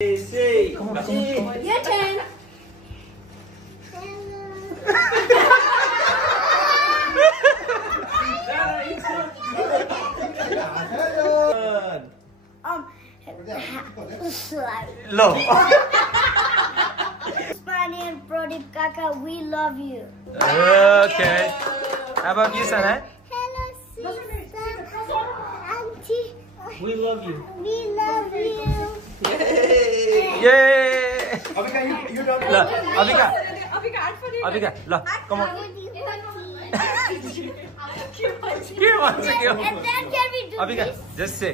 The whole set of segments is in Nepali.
Say. Come on. Your turn. Low. Spani and Pradeep Kaka, we love you. Okay. How about you, Sana? Hello, sister. Auntie. We love you. We love you. Yay! Abhika, you don't. Look, Abhika, look, come on. के भन्छ के And then can we do Abhika, this? just say.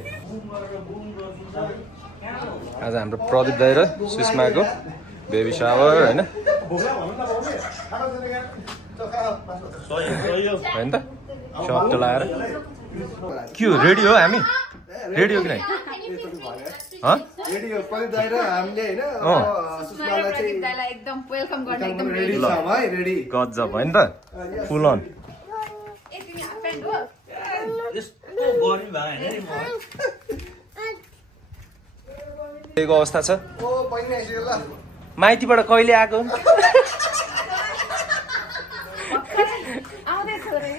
आज हाम्रो प्रदीप दाइ र सुषमाको बेबी शावर हैन हैन त शर्ट लाएर के हो रेडी हो हामी रेडी हो कि नै रेडी हो प्रदीप दाइ र हामीले हैन सुषमालाई चाहिँ दाइलाई एकदम वेलकम गर्न एकदम रेडी छ है रेडी गजब हैन त फुल अन ए तिमी हाफ प्यान्ट हो यस्तो बरी भयो हैन को अवस्था छ ओ बहिनी आइसक्यो ल माइतीबाट कहिले आएको आउँदै छु रे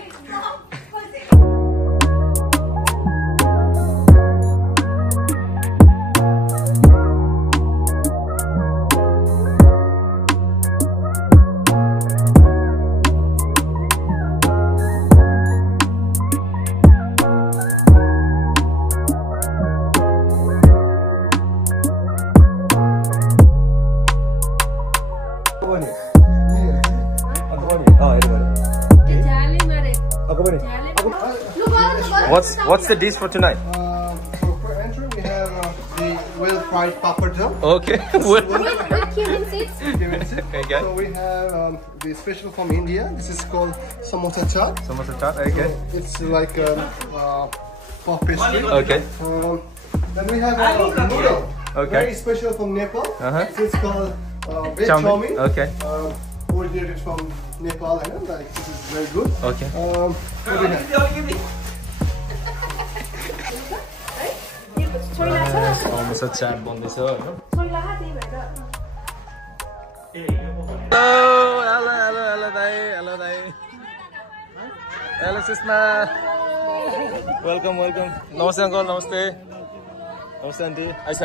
What's the dish for tonight? So for entry we have the well fried papadum. Okay. with cumin seeds Okay. So we have the special from India. This is called samosa chaat. Samosa chaat. Okay. It's like puff pastry. Okay. Then we have noodle. Okay. Very special from Nepal. This is called veg Chow mein. chow mein. Okay. Originated from Nepal. I know like this is very good. Okay. What do we have? Samosa chaat बन्दैछ हैन छोइला त्यही भएर Hello दाइ Hello सुषमा Welcome नमस्ते अंकल नमस्ते आन्टी आइस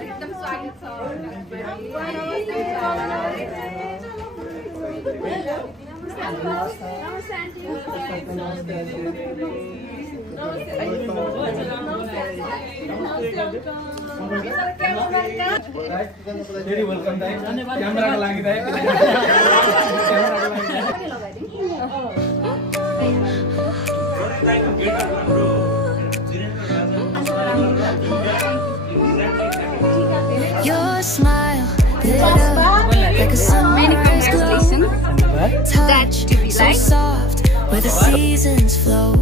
एकदम स्वागत छ Very welcome दाइ क्यामेराको लागि दाइ Your smile lit up like a sunrise glow. Touch so soft where the seasons flow.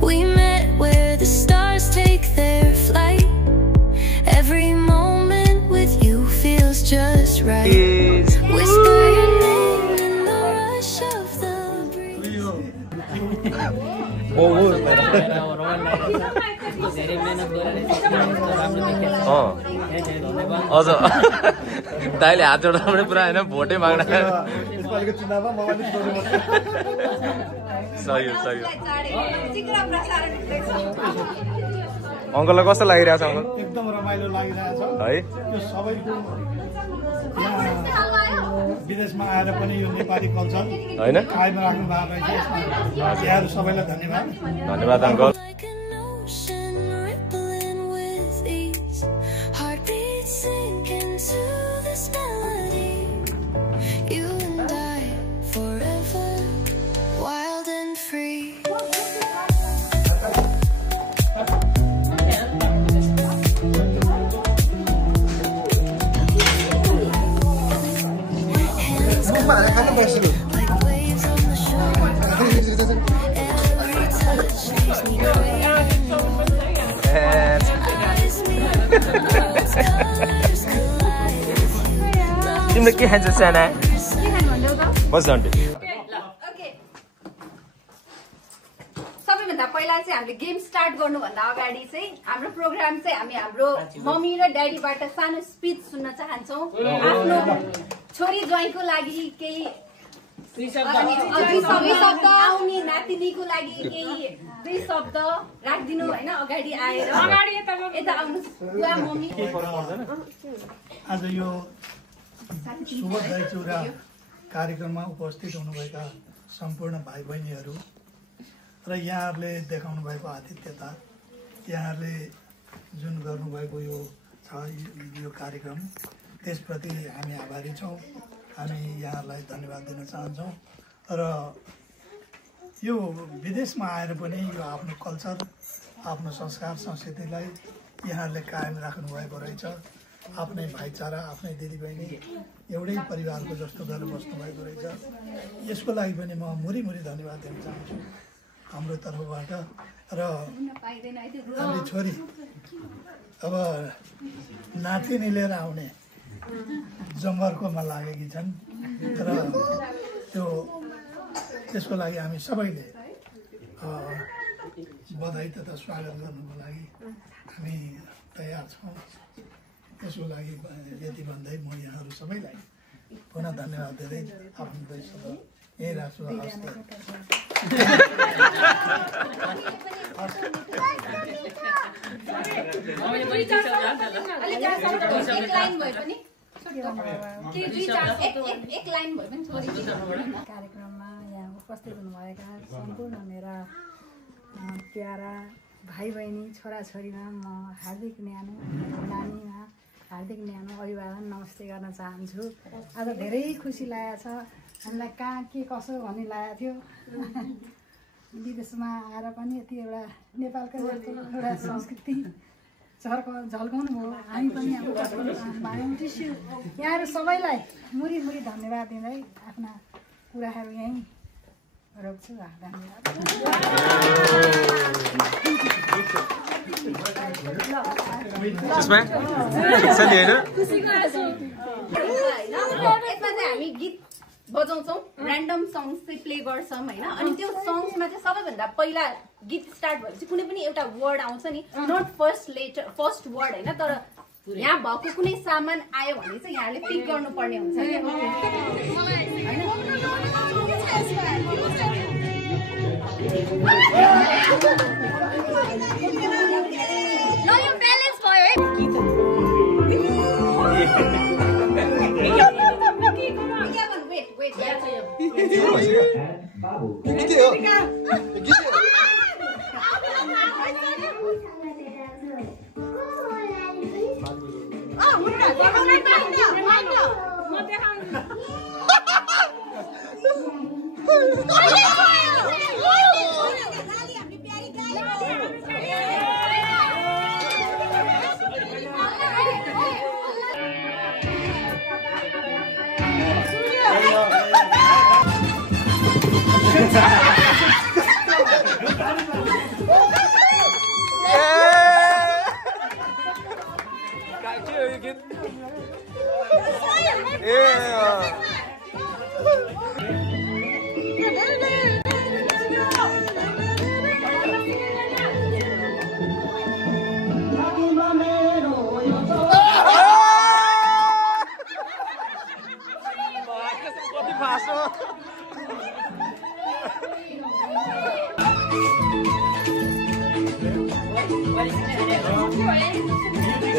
We met where the stars take their flight. Every moment with you feels just right. Whisper your name in the rush of the breeze. अझ दाइले हात जोड्दा पनि पुरा हैन भोटै माग्न यसपालिको चुनावमा म पनि सही हो चिक्रा प्रसारण हुँदैछ अंकललाई कस्तो लागिरहेछ अंकल एकदम रमाइलो लागिरहेछ है यो सबैको विदेशमा आएर पनि यो नेपाली कल्चर हैन कायम राख्नु भएको रहेछ यसमा यहाँहरु सबैलाई धन्यवाद धन्यवाद uncle Like an ocean rippling with ease. Heartbeats sink into this melody. You and I forever, wild and free. Like waves on the shore. Every touch leaves me craving more. Eyes meet, colors collide. तिमीले के खान्छौ साना के खानु भन्दै त बस आन्टी सबैभन्दा पहिला चाहिँ हामीले गेम स्टार्ट गर्नुभन्दा अगाडि चाहिँ हाम्रो प्रोग्राम चाहिँ हामी हाम्रो मम्मी र ड्याडीबाट सानो स्पिच सुन्न चाहन्छौँ। आफ्नो छोरी ज्वाइँको लागि केही शब्द, आउने नातिनीको लागि केही शब्द राखिदिनु होइन, अगाडि आएर यता आउनुहोस् बुवा मम्मी। आज यो शुभ दहीचुरा कार्यक्रममा उपस्थित हुनुभएका सम्पूर्ण भाइ बहिनीहरू र यहाँहरूले देखाउनु भएको आतिथ्यता, यहाँहरूले जुन गर्नुभएको यो छ यो कार्यक्रम, त्यसप्रति हामी आभारी छौँ। हामी यहाँहरूलाई धन्यवाद दिन चाहन्छौँ। र यो विदेशमा आएर पनि यो आफ्नो कल्चर, आफ्नो संस्कार संस्कृतिलाई यहाँहरूले कायम राख्नुभएको रहेछ। आफ्नै भाइचारा, आफ्नै दिदीबहिनी एउटै परिवारको जस्तो गरेर बस्नुभएको रहेछ। यसको लागि पनि म मुरी धन्यवाद दिन चाहन्छु हाम्रो तर्फबाट। र हामी छोरी अब नातिनी लिएर आउने जमर्कोमा लागेकी छन् र त्यसको लागि हामी सबैले बधाई तथा स्वागत गर्नुको लागि हामी तयार छौँ। त्यसको लागि यति भन्दै म यहाँहरू सबैलाई पुनः धन्यवाद दिँदै आफ्नो देशबाट यही राख्छु। कार्यक्रममा यहाँ उपस्थित हुनुभएका सम्पूर्ण मेरा प्यारा भाइ बहिनी, छोराछोरीमा म हार्दिक न्यानो, नानीमा हार्दिक न्यानो अभिवादन नमस्ते गर्न चाहन्छु। आज धेरै खुसी लागेको छ। हामीलाई कहाँ के कसो भन्ने लागेको थियो। विदेशमा आएर पनि यति एउटा नेपालको जस्तो एउटा संस्कृति झल्काउनु भयो। हामी पनि यहाँहरू सबैलाई मुरी धन्यवाद दिँदै आफ्ना कुराहरू यहीँ रोक्छु। धन्यवाद। यसमा चाहिँ हामी गीत बजाउँछौँ, ऱ्यान्डम सङ्ग्स चाहिँ प्ले गर्छौँ होइन। अनि त्यो सङ्ग्समा चाहिँ सबैभन्दा पहिला गीत स्टार्ट भएपछि कुनै पनि एउटा वर्ड आउँछ नि, नट फर्स्ट वर्ड होइन, तर यहाँ भएको कुनै सामान आयो भने चाहिँ यहाँले पिक गर्नुपर्ने हुन्छ।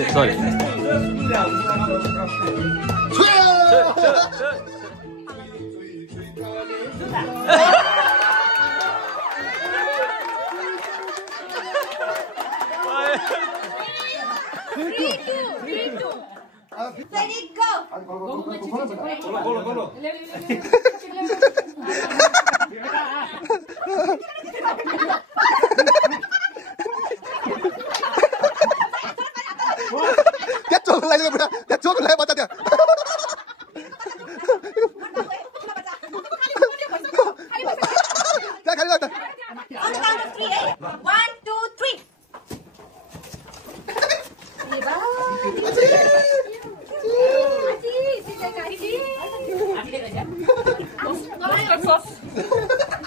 Sorry.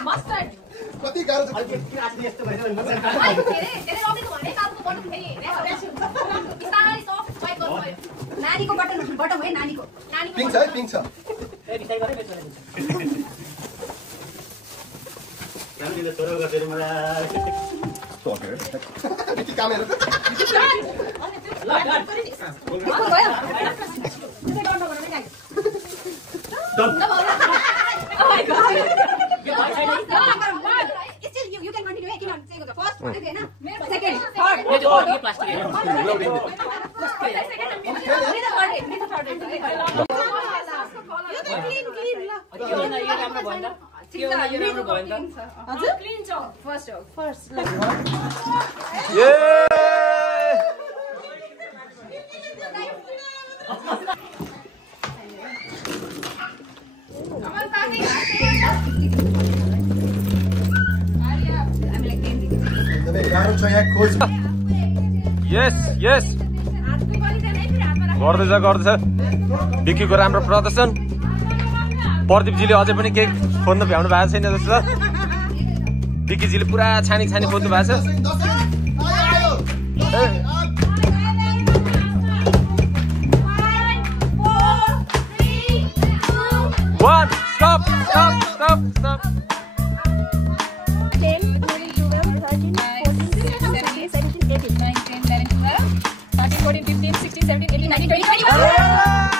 Mustard. कति गाह्रो छ नानीको बटम है नानीको पिङ छ है पिङ छ कामहरू You can continue. I cannot say the first one again. Second, third. First. गाह्रो छ यहाँ खोज यस यस गर्दैछ विक्कीको राम्रो प्रदर्शन प्रदीपजीले अझै पनि केही खोज्नु भ्याउनु भएको छैन जस्तो विक्कीजीले पुरा छानी खोज्नु भएको छ Stop. 10, 11, 12, 13, 14, 15, 16, 17, 18. 19, 20, 13, 14, 15, 16, 17, 18, 19, 20, 21.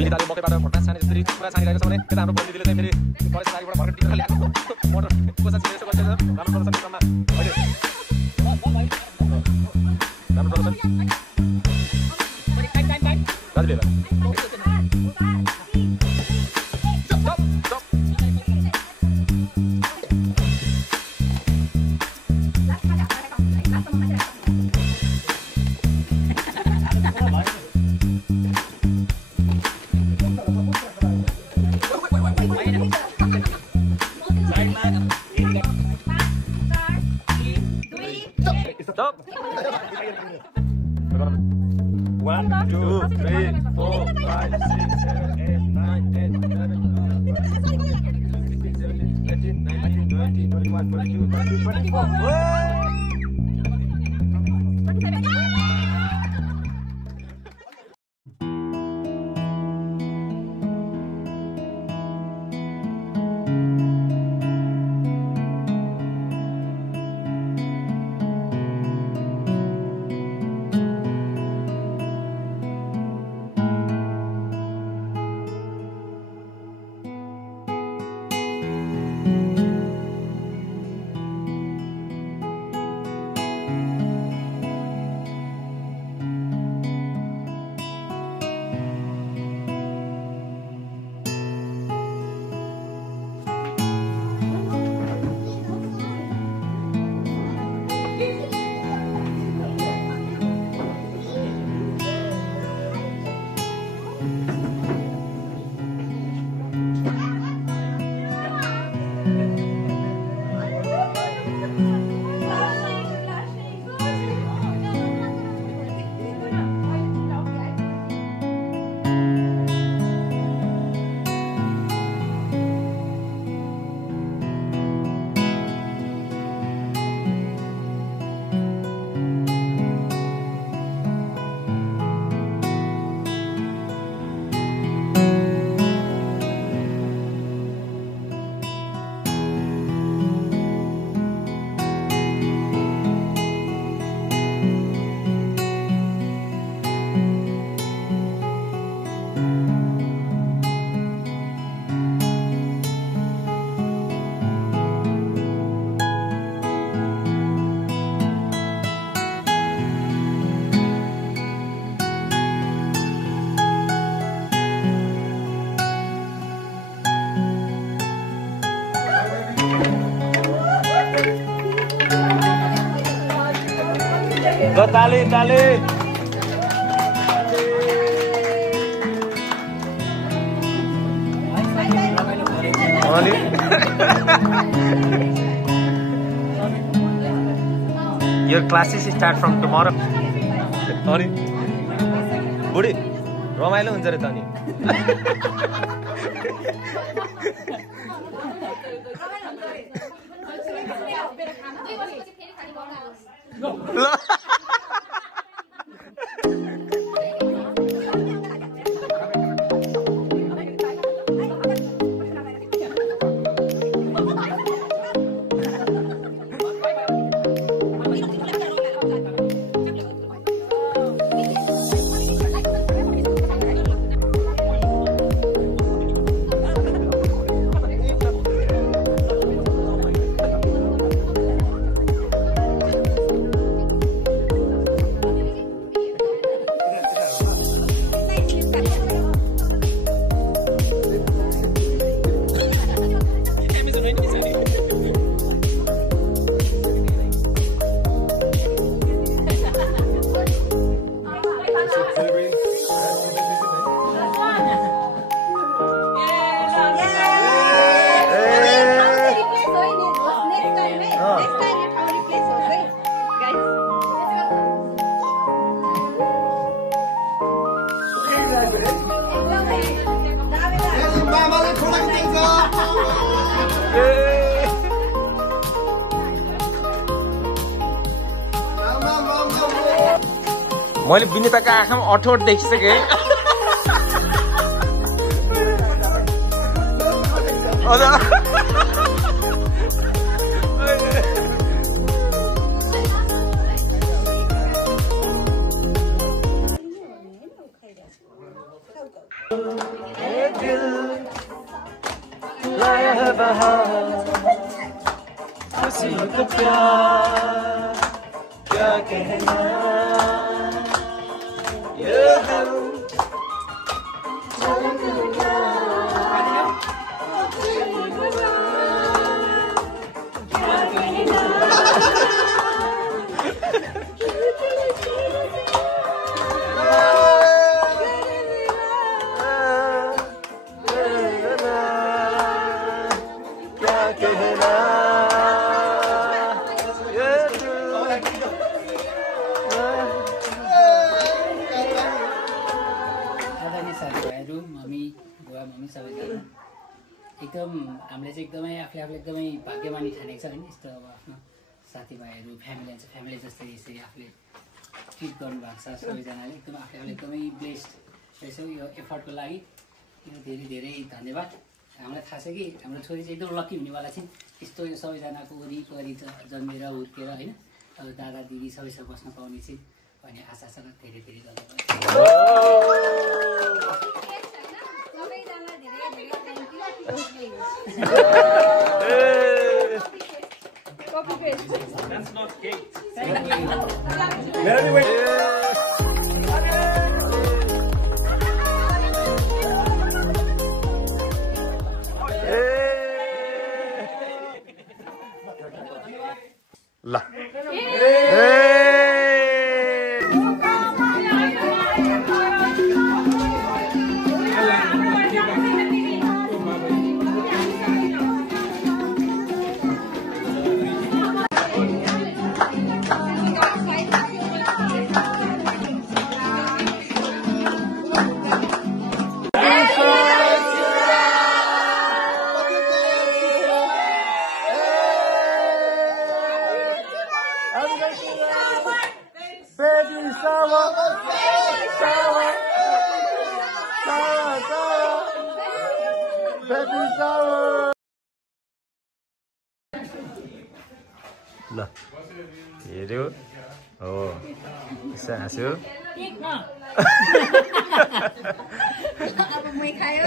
विनिताले मकैबाट भट्टा छाने जसरी पुरा छानिरहेको छ भने यता हाम्रो प्रविधिले चाहिँ फेरि कलेज लागिबाट भर्खर टिपेर ल्याएको मोटर कोसा छिरेको गर्छ राम्रो प्रदर्शन क्रममा अहिले राम्रो प्रदर्शन राजले Stop. 1, 2, 3, 4, 5, 6, 7, 8, 9, 10, 11, 16, 17, 18, 19, 20, 21, 22, 23, 24. ताली Your classes start from tomorrow. अनि बुढी रमाइलो हुन्छ रे त नि मैले विनिताको आँखामा अठोट देखिसकेँ क्या कहना एकदम हामीले चाहिँ एकदमै आफूले एकदमै भाग्यमानी ठानेको छ हैन यस्तो अब आफ्नो साथीभाइहरू फ्यामिली जस्तै यसरी आफूले ट्रिट गर्नुभएको छ सबैजनाले एकदम आफूले एकदमै ब्लेस्ड रहेछौँ यो एफर्टको लागि धेरै धेरै धन्यवाद। हामीलाई थाहा छ कि हाम्रो छोरी चाहिँ एकदम लकी हुनेवाला छिन् यस्तो यो सबैजनाको वरिपरि जन्मेर हुर्केर होइन अब दादा दिदी सबैसँग बस्न पाउने छिन् भन्ने आशा छ। धेरै धेरै धन्यवाद। That's not cake. La. ल हेऱ्यो हो यसो हाँस्यो अब मै खायो